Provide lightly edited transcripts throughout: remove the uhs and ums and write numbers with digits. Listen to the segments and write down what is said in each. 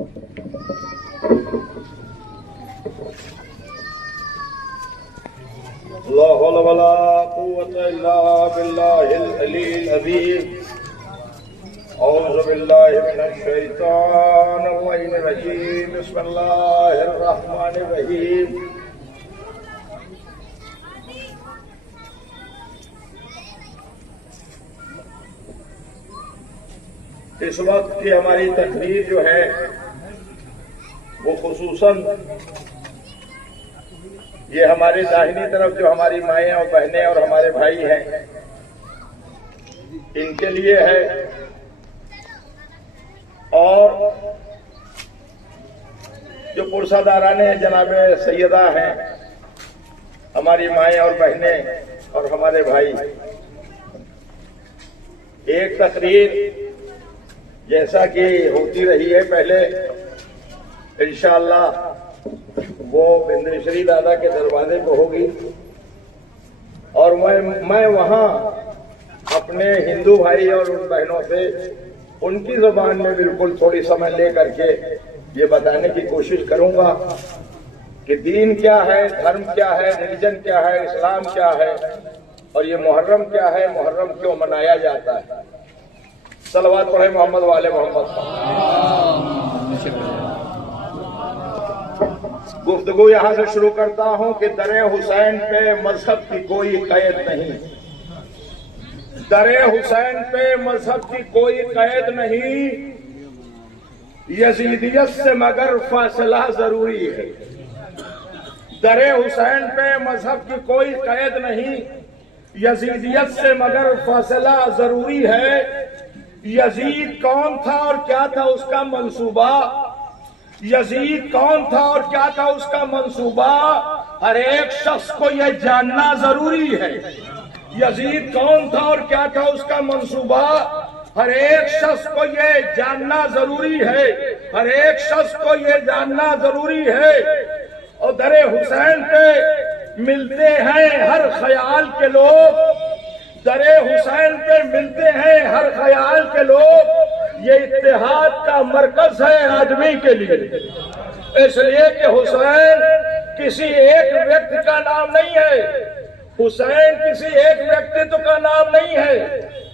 ला हौला वला कुव्वता इल्ला बिल्लाहिल अलील अज़ीम। औज़ु बिल्लाहि मिनश शैतानिर रजीम। बिस्मिल्लाहिर रहमानिर रहीम। इस वक्त की हमारी तकरीर जो है वो खुसूसन ये हमारे दाहिनी तरफ जो हमारी माएँ और बहनें और हमारे भाई हैं इनके लिए है, और जो पुरसादाराने जनाब सैयदा हैं हमारी माएँ और बहनें और हमारे भाई, एक तकरीर जैसा कि होती रही है पहले इंशाअल्लाह वो बिंदेश्वरी दादा के दरवाजे पे होगी, और मैं वहां अपने हिंदू भाई और उन बहनों से उनकी जुबान में बिल्कुल थोड़ी समय ले करके ये बताने की कोशिश करूंगा कि दीन क्या है, धर्म क्या है, रिलीजन क्या है, इस्लाम क्या है, और ये मुहर्रम क्या है, मुहर्रम क्यों मनाया जाता है। सलवात पढ़े मोहम्मद वाले मोहम्मद। गुफ्तगू यहां से शुरू करता हूं कि दरे हुसैन पे मजहब की कोई कैद नहीं, दरे हुसैन पे मजहब की कोई कैद नहीं, यजीदियत से मगर फासला जरूरी है। दरे हुसैन पे मजहब की कोई कैद नहीं, यजीदियत से मगर फासला जरूरी है। यजीद कौन था और क्या था उसका मंसूबा, यजीद कौन था और क्या था उसका मंसूबा, हर एक शख्स को यह जानना जरूरी है। यजीद कौन था और क्या था उसका मंसूबा, हर एक शख्स को यह जानना जरूरी है, हर एक शख्स को यह जानना जरूरी है। और दरे हुसैन पे मिलते हैं हर ख्याल के लोग, दरे हुसैन पे मिलते हैं हर ख्याल के लोग, ये इत्तेहाद का मरकज है आदमी के लिए। इसलिए कि हुसैन किसी एक व्यक्ति का नाम नहीं है, हुसैन किसी एक व्यक्तित्व का नाम नहीं है,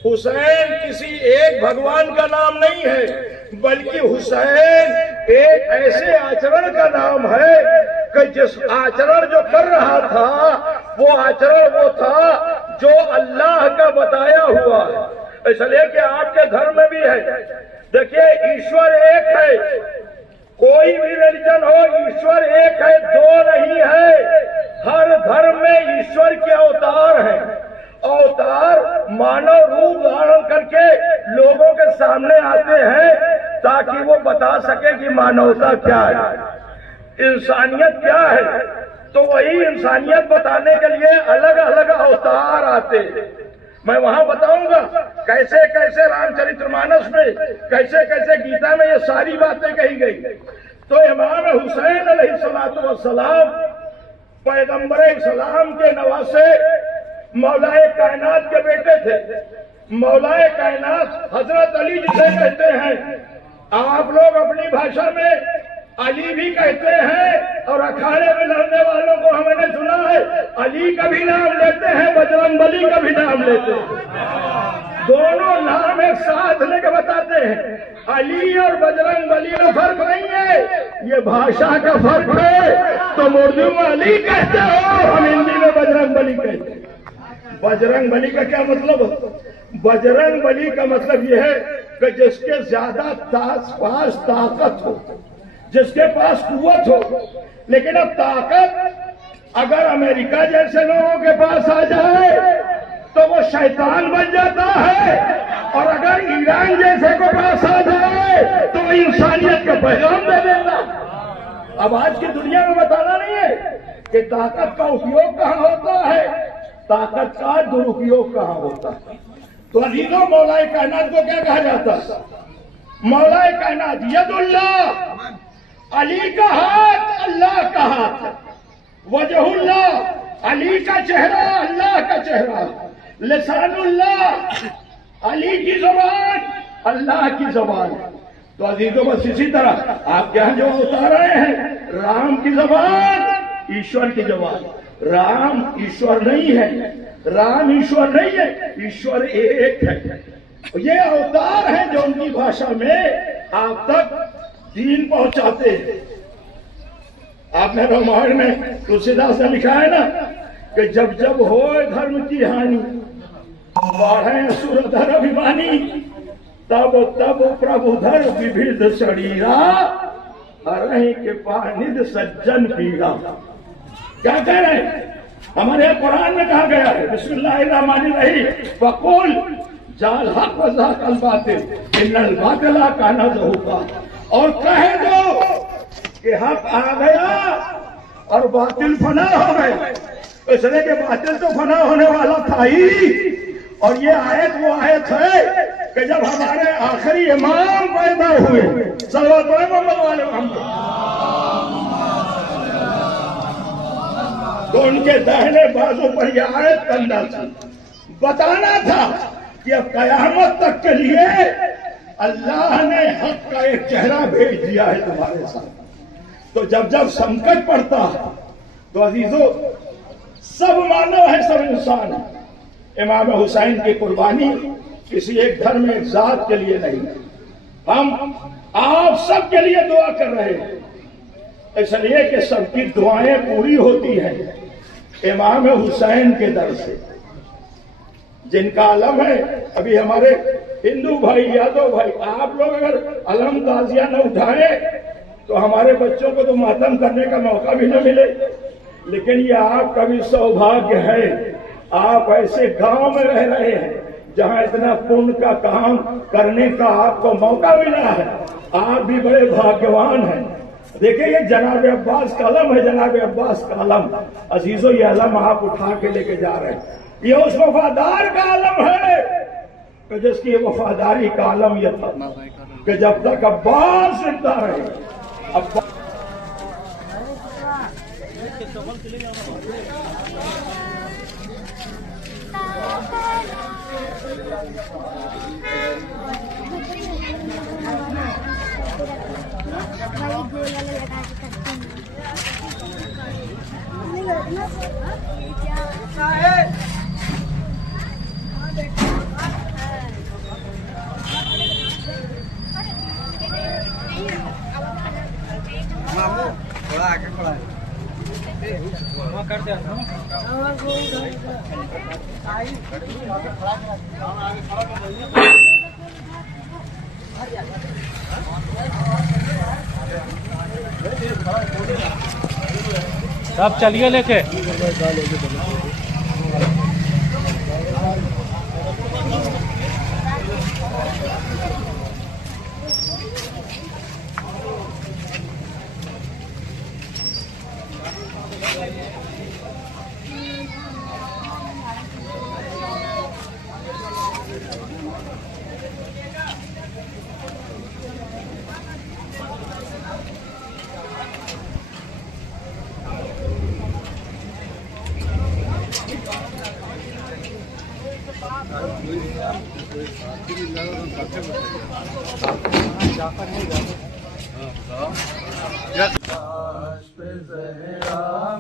हुसैन किसी एक भगवान का नाम नहीं है, बल्कि हुसैन एक ऐसे आचरण का नाम है कि जिस आचरण जो कर रहा था वो आचरण वो था जो अल्लाह का बताया हुआ है। इसलिए कि आपके धर्म में भी है, देखिए ईश्वर एक है, कोई भी रिलीजन हो ईश्वर एक है, दो नहीं है। हर धर्म में ईश्वर के अवतार हैं, अवतार मानव रूप धारण करके लोगों के सामने आते हैं ताकि वो बता सके कि मानवता क्या है, इंसानियत क्या है। तो वही इंसानियत बताने के लिए अलग अलग अवतार आते हैं। मैं वहां बताऊंगा कैसे कैसे रामचरितमानस में, कैसे कैसे गीता में ये सारी बातें कही गई। तो इमाम हुसैन अलैहिस्सलातु वस्सलाम पैगंबर इस्लाम के नवासे मौलाए कायनात के बेटे थे। मौलाए कायनात हजरत अली जिसे कहते हैं, आप लोग अपनी भाषा में अली भी कहते हैं, और अखाड़े में लड़ने वालों को हमने सुना है अली का भी नाम लेते हैं, बजरंगबली का भी नाम लेते हैं। दोनों नाम एक साथ लेकर बताते हैं। अली और बजरंगबली में फर्क नहीं है, ये भाषा का फर्क है। तो उर्दू में अली कहते हो, हम हिंदी में बजरंगबली कहते हैं। बजरंगबली का क्या मतलब? बजरंगबली का मतलब यह है कि जिसके ज्यादा पास ताकत हो, जिसके पास कुव्वत हो। लेकिन अब ताकत अगर अमेरिका जैसे लोगों के पास आ जाए तो वो शैतान बन जाता है, और अगर ईरान जैसे को पास आ जाए तो वो इंसानियत का पैगाम दे देता। अब आज की दुनिया में बताना नहीं है कि ताकत का उपयोग कहाँ होता है, ताकत का दुरुपयोग कहाँ होता है। तो अजीजों, मौलाए कायनात को क्या कहा जाता है? मौलाए कायनात यदुल्लाह, अली का हाथ अल्लाह का हाथ, वजहुल्लाह, अली का चेहरा अल्लाह का चेहरा, लिसानुल्लाह, अली की जबान अल्लाह की जबान। तो अजीजों बस इसी तरह आप यहाँ जो उतार रहे हैं, राम की जबान ईश्वर की जबान। राम ईश्वर नहीं है, राम ईश्वर नहीं है, ईश्वर एक है। ये अवतार है जो उनकी भाषा में आप तक दीन पहुंचाते हैं। आपने रामायण में तुलसीदास ने लिखा है ना कि जब जब हो धर्म की हानि, बढ़े असुर धर अभिमानी, तब तब प्रभु धर विविध शरीरा, हरहि के पानिद सज्जन पीड़ा। क्या कह रहे हैं? हमारे यहाँ कुरान में कहा गया है, बिस्मिल्लाहिर्रहमानिर्रहीम, वक़ुल जाल हक व ज़ाक़ल बातिल इन्नल बातिला काना ज़हूक़ा। और कह दो कि हक आ गया और बातिल फना हो गया। इसलिए कि बातिल तो फना होने वाला था ही। और ये आयत वो आयत है कि जब हमारे आखिरी इमाम पैदा हुए, सल्लल्लाहु अलैहि वसल्लम, तो उनके दाहिने बाजू पर यह आयत करना था, बताना था कि अब कयामत तक के लिए अल्लाह ने हक का एक चेहरा भेज दिया है तुम्हारे साथ। तो जब जब संकट पड़ता तो अजीजों, सब मानव है, सब इंसान है। इमाम हुसैन की कुर्बानी किसी एक धर्म एक जात के लिए नहीं है। हम आप सब के लिए दुआ कर रहे हैं, इसलिए कि सबकी दुआएं पूरी होती हैं इमाम हुसैन के दर से, जिनका अलम है। अभी हमारे हिंदू भाई, यादव भाई, आप लोग अगर अलम ताजिया न उठाए तो हमारे बच्चों को तो मातम करने का मौका भी न मिले। लेकिन ये आपका भी सौभाग्य है, आप ऐसे गांव में रह रहे हैं जहां इतना पुण्य का काम करने का आपको मौका मिला है। आप भी बड़े भाग्यवान हैं। देखिए, ये जनाब अब्बास का अलम है, जनाब अब्बास का अलम। अजीजों, ये अलम आप उठा के लेके जा रहे हैं। ये उस वफादार का आलम है कि जिसकी वफादारी का आलम यह था कि जब तक अब्बास जिंदा रहे। थोड़ा आगे खड़ा है कर दिया सब चलिए लेके।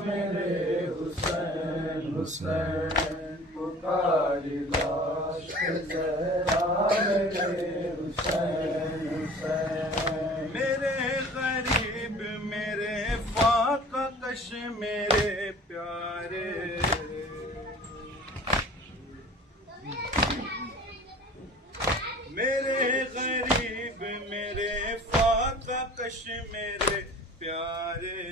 मेरे हुसैन हुसैन पुकारी लाश पे ज़हरा मेरे हुसैन हुसैन। मेरे गरीब मेरे फाका कश मेरे प्यारे, मेरे गरीब मेरे फाका कश मेरे प्यारे,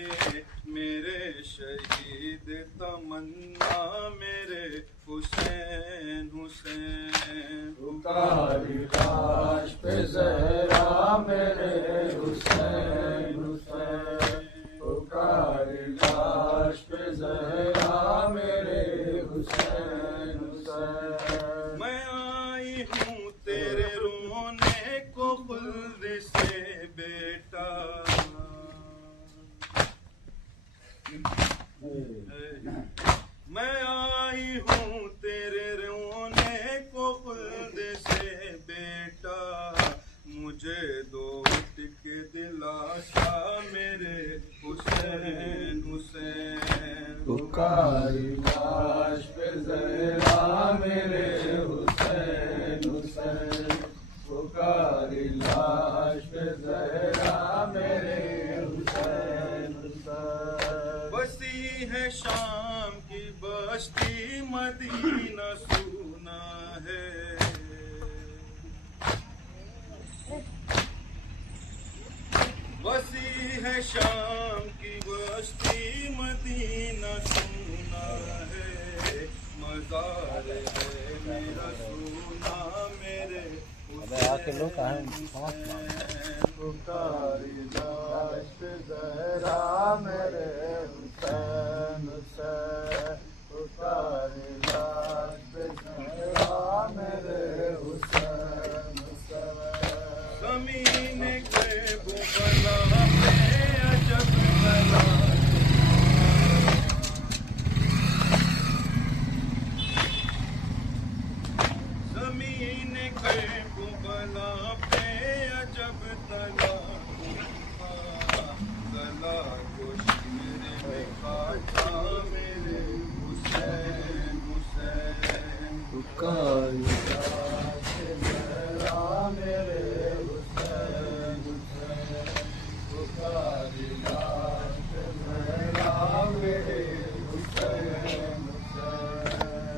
मेरे शहीद तमन्ना मेरे हुसैन हुसैन। पुकारी लाश पे ज़हरा मेरे हुसैन हुसैन। पुकारी लाश पे ज़हरा मेरे हुसैन हुसैन। मैं आई हूँ तेरे रोने को खुल्द से बेटा, मैं आई हूँ तेरे रोने को खुल्द से बेटा, मुझे दो लाशा मेरे हुसैन हुसैन पुकारी लाश पे जहरा मेरे हुसैन हुसैन पुकारी लाश पे जहरा मेरे हुसैन हुसैन बसी है शाम की बस्ती मदीना सुना है बसी है शाम की बस्ती मदीना सुना है मजार है मेरा सोना मेरे पुकारी लाश पे जहरा मेरे हुसैन हुसैन पुकारी लाश पे जहरा मेरे हुसैन हुसैन ज़मीने के बुबला पे अजब बला ज़मीने के बुबला पे अजब तला गला को शीर में काटा मेरे हुसैन हुसैन पुकारी लाश पे जहरा मेरे हुसैन हुसैन पुकारी लाश पे जहरा मेरे हुसैन हुसैन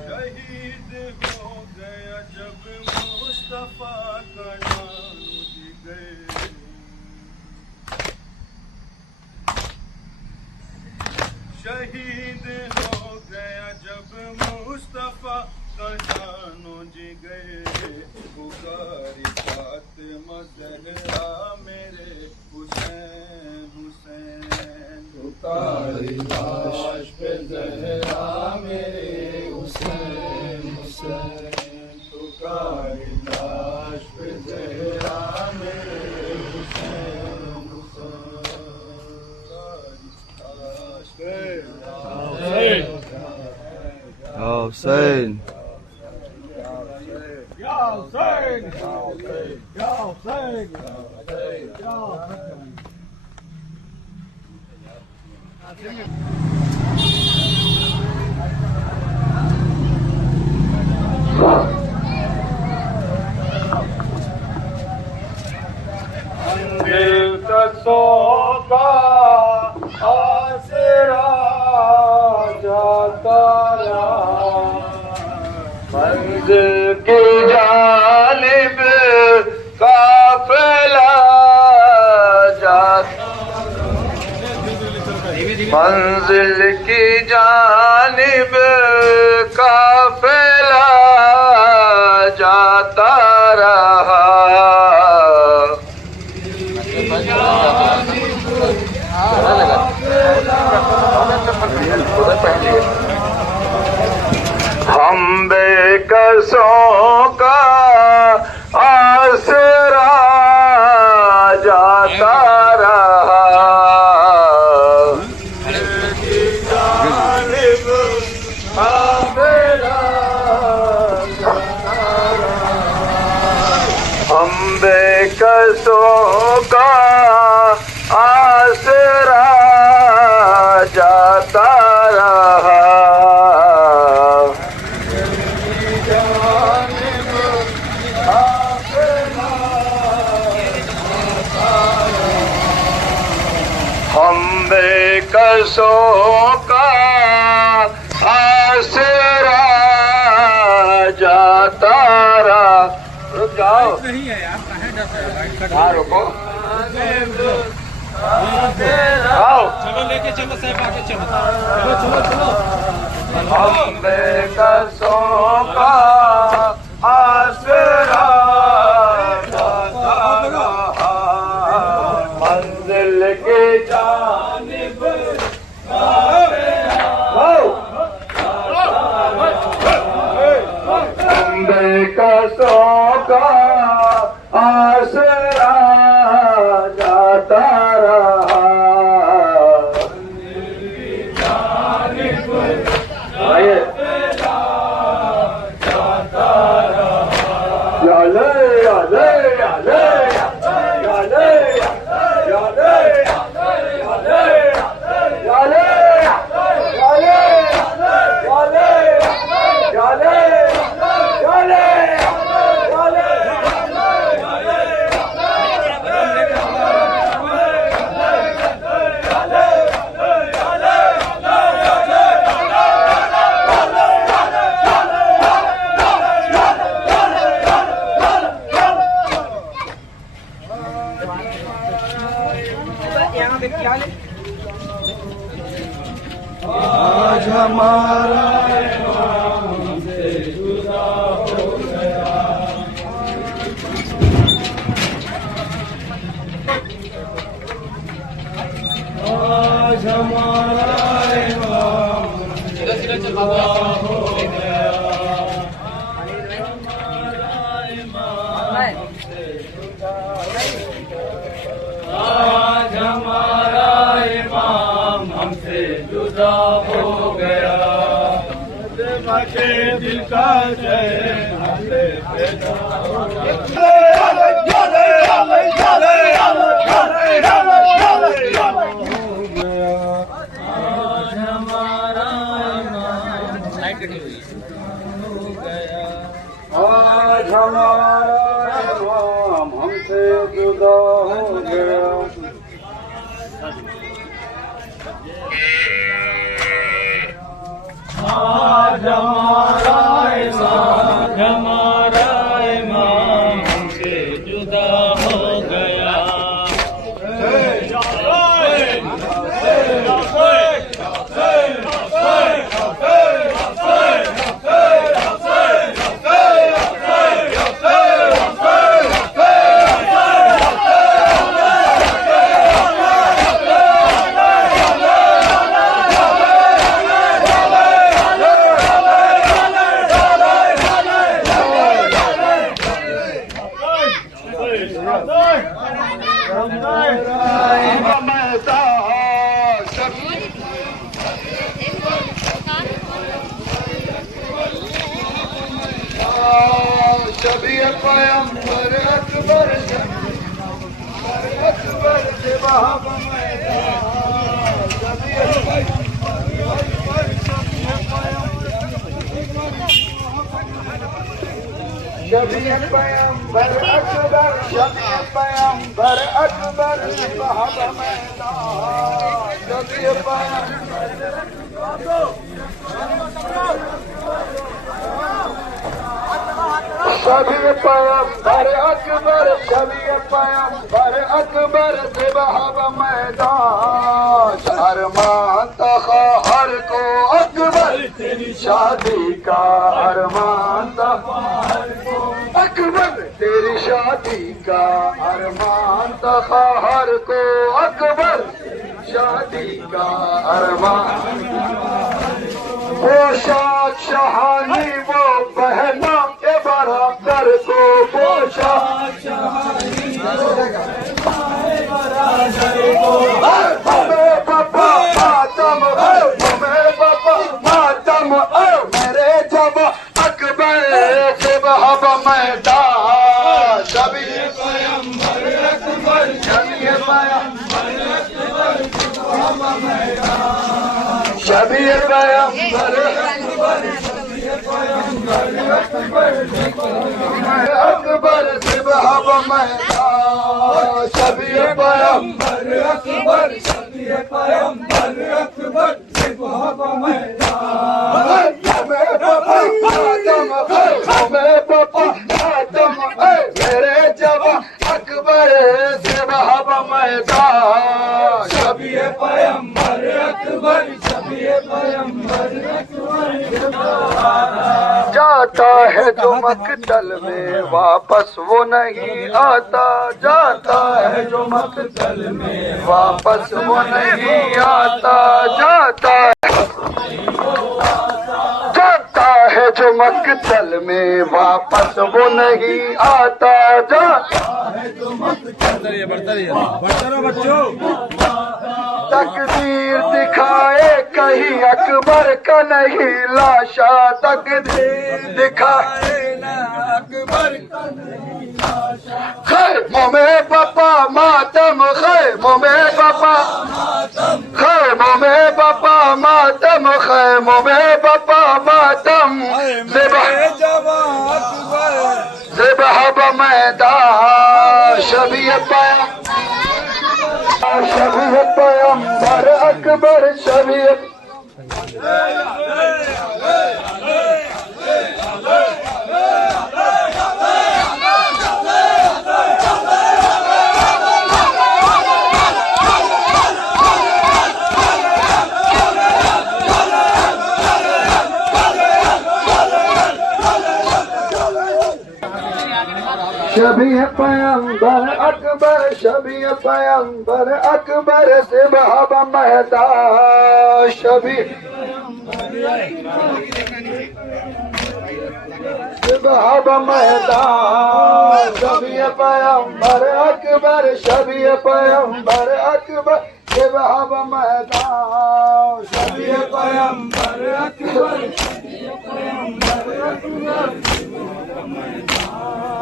शहीद हो गया जब मुस्तफा का नाम जिगर शहीद हो गया जब मुस्तफा का जानो जिगर पुकारी फातिमा ज़हरा मेरे हुसैन हुसैन पुकारी लाश पे जहरा मेरे हुसैन हुसैन पुकारी लाश पे जहरा मेरे हुसैन Hussein. या हुसैन या हुसैन या हुसैन या हुसैन दिल कसों का आसरा जाता रहा मंजिल की जानिब काफिला जाता मंजिल की जानिब काफिला जाता रहा हम बेकसों का आसरा जाता रहा हम बेकसों का आसरा जाता रहा हम बेकसों का आसरा जाता रहा रुक जाओ नहीं है यार, कहाँ डर है? हाँ रुको आओ चलो लेके चलो साहब, आगे चलो चलो चलो चलो। हम बेकसों का आसरा जाता रहा मंजिल की जानिब हम बेकसों का आसरा जाता रहा आइए Yale Yale Yale Yale Yale आज हमारा इमाम से जुदा हो गया। आज हमारा इमाम से जुदा हो गया। आज हमारा इमाम हमसे जुदा हो गया। के दिल का चैन हमसे पैदा हो आज हमारा इमाम आज हमारा इमाम हमसे जुदा हो गया। आज हमारा इमाम हमसे जुदा हो गया। शबी पैगंबर अकबर अकबर से वहाब मैदान शबी पैगंबर अकबर से वहाब मैदान शबी शबी पैगंबर अकबर शबी पैगंबर अकबर से वहाब मैदान अरमान था हर को अकबर तेरी शादी का अरमान था अकबर तेरी शादी का अरमान था हर को अकबर शादी का अरमान पोशाक शहानी वो पहना के बराबर को पोशाक शहानी हमें पापा मातम हमें पापा मातम मेरे जब अकबर से वहाब मैदान शबी पैगंबर अकबर शबी पैगंबर अकबर वहाब मैदान शबी पैगंबर अकबर से वहाब मैदान शबी पैगंबर अकबर शबी पैगंबर अकबर से वहाब मैदान हमें पापा आदम हमें पापा आदम मेरे जब अकबर से वहाब मैदान शबी पैगंबर अकबर शबी पैगंबर जाता है जो मकतल में वापस वो नहीं आता जाता है जो मकतल में वापस वो नहीं आता जाता है जो मकतल में वापस वो नहीं आता जाता है जो तकदीर दिखाए कहीं अकबर का नहीं लाशा तकदीर दिखाए अकबर का नहीं लाशा खैमों में पापा मातम खैमों में पापा खैमों में पापा मातम खैमों में पापा मातम वहाब मैदान शबी पैगंबर अकबर शबी शबी पैगंबर अकबर शबी पैगंबर अकबर से बाबा महता शबी बाबा महता शबी पैगंबर अकबर शबी पैगंबर अकबर से बाबा महता शबी पैगंबर अकबर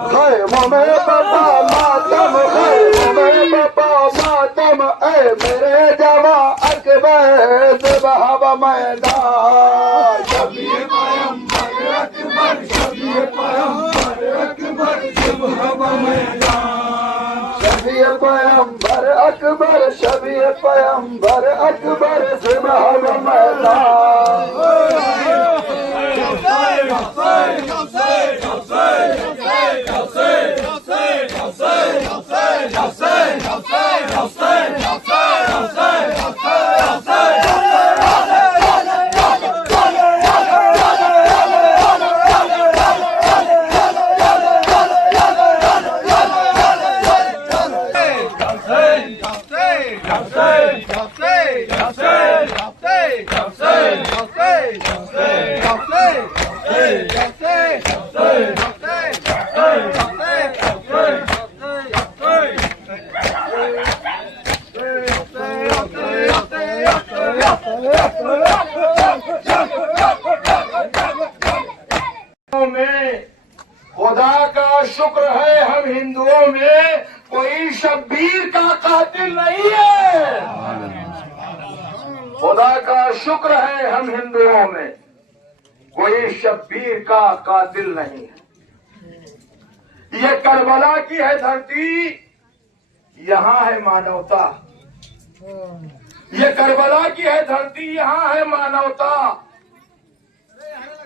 खैम में बाबा मातम खैम में बाबा मातम ऐ मेरे जवा अकबर से बाबा मैदान शबी पैगंबर अकबर शबी पैगंबर अकबर से बाबा मैदान शबी पैगंबर अकबर शबी पैगंबर अकबर से बाबा मैदान में खुदा का शुक्र है हम हिंदुओं में कोई शब्बीर का कातिल नहीं है। खुदा का शुक्र है हम हिंदुओं में कोई शब्बीर का कातिल नहीं है। ये करबला की है धरती, यहाँ है मानवता। ये करबला की है धरती, यहाँ है मानवता।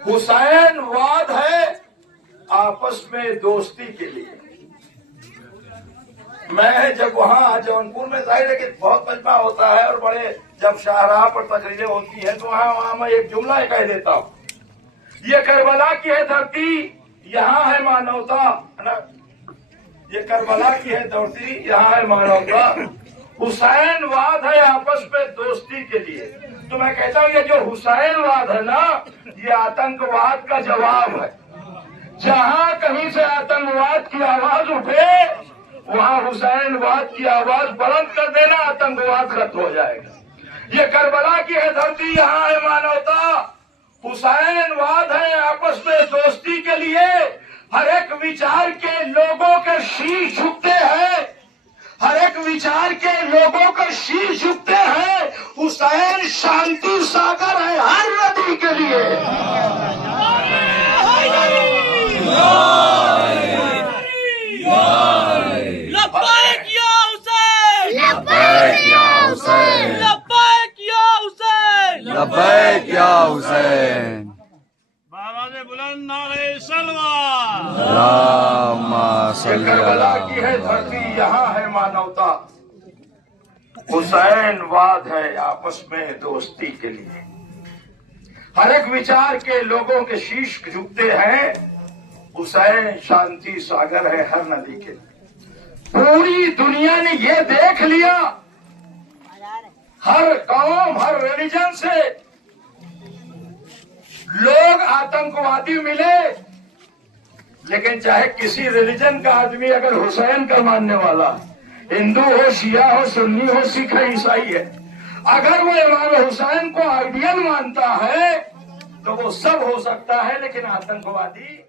हुसैन वाद है आपस में दोस्ती के लिए। मैं जब वहाँ जौनपुर में जाहिर है कि बहुत मजमा होता है और बड़े जब शाहराह पर तकरीरें होती है तो वहाँ मैं एक जुमला कह देता हूँ, ये करबला की है धरती, यहाँ है मानवता। ये करबला की है धरती, यहाँ है मानवता। हुसैन वाद है आपस में दोस्ती के लिए। तो मैं कहता हूँ ये जो हुसैन वाद है ना, ये आतंकवाद का जवाब है। जहाँ कहीं से आतंकवाद की आवाज उठे वहाँ हुसैन वाद की आवाज बुलंद कर देना, आतंकवाद खत्म हो जाएगा। ये करबला की है धरती, यहाँ है मानवता। हुसैन वाद है आपस में दोस्ती के लिए। हर एक विचार के लोगों के शीश झुकते हैं, हर एक विचार के लोगों के शीश झुकते हैं। हुसैन शांति सागर है हर नदी के लिए। लब्बैक या हुसैन, लब्बैक या हुसैन, लब्बैक या हुसैन, लब्बैक या हुसैन। बाबा ने बुलंद नारे सलवा। अल्लाहुम्मा ये सल्ली करबला अला की है धरती, यहाँ है मानवता। हुसैन वाद है आपस में दोस्ती के लिए। हर एक विचार के लोगों के शीश झुकते हैं। हुसैन शांति सागर है हर नदी के लिए। पूरी दुनिया ने ये देख लिया, हर कौम हर रिलीजन से लोग आतंकवादी मिले, लेकिन चाहे किसी रिलीजन का आदमी अगर हुसैन का मानने वाला, हिंदू हो, शिया हो, सुन्नी हो, सिख है, ईसाई है, अगर वो इमाम हुसैन को आइडियल मानता है तो वो सब हो सकता है, लेकिन आतंकवादी